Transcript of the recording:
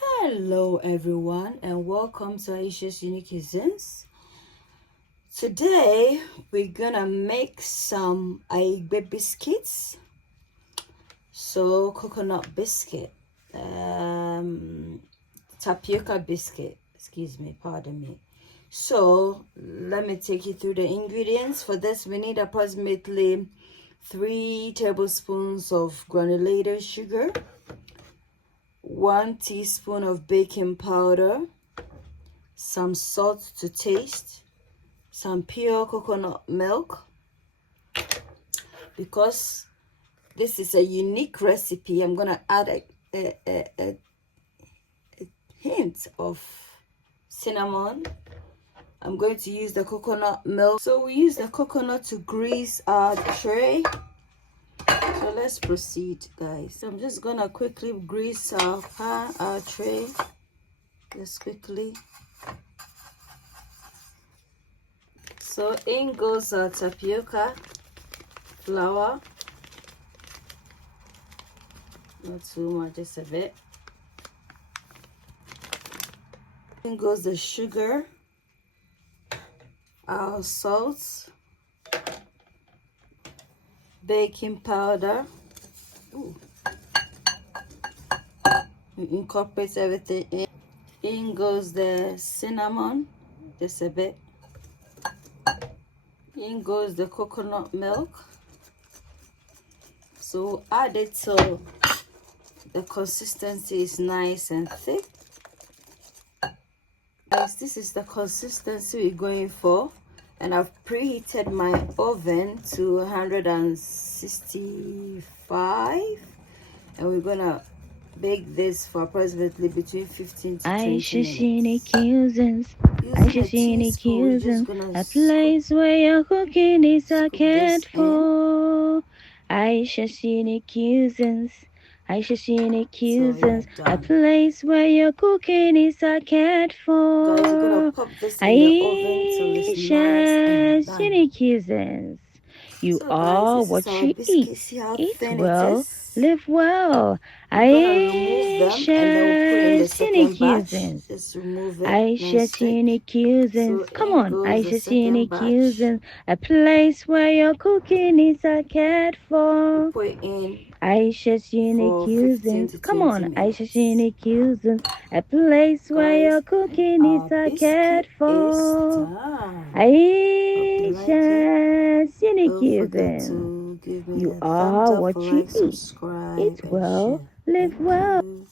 Hello everyone and welcome to Ayesha's Unique Cuisines. Today we're gonna make some Ayigbe biscuits. So coconut biscuit, tapioca biscuit, pardon me. So let me take you through the ingredients. For this we need approximately 3 tablespoons of granulated sugar, 1 teaspoon of baking powder, some salt to taste, some pure coconut milk. Because this is a unique recipe, I'm gonna add a hint of cinnamon. I'm going to use the coconut milk. So we use the coconut to grease our tray. So let's proceed, guys. So I'm just gonna quickly grease our tray, just quickly. So in goes our tapioca flour, not too much, just a bit. In goes the sugar, our salt, baking powder. Ooh. We incorporate everything in. In goes the cinnamon, just a bit. In goes the coconut milk. So add it so the consistency is nice and thick. Guys, this is the consistency we're going for. And I've preheated my oven to 165, and we're gonna bake this for approximately between 15 to 20 minutes. Cuisines, a place where your cooking is a cared for. Cuisines, a place where your cooking is a cared for. Guys, we're gonna pop this in the oven till it's nice and done. Cuisines. You So are guys, what you biscuits. eat. See how Eat thin well, it is? live well. Ayesha, and then we'll put in the second batch. Just remove it. Ayesha Cuisines. So Come in on, goes the Ayesha second batch. Cuisines. A place where your cooking is a cared for. Put it in Ayesha for 15 Cuisines. to Come 20 on, minutes. Ayesha Cuisines. A place where Guys, your cooking is a cared for. Ayesha Cuisines. To give me You a thumbs are up, what you like, eat. subscribe, Eat and well, share. live Thank well. you.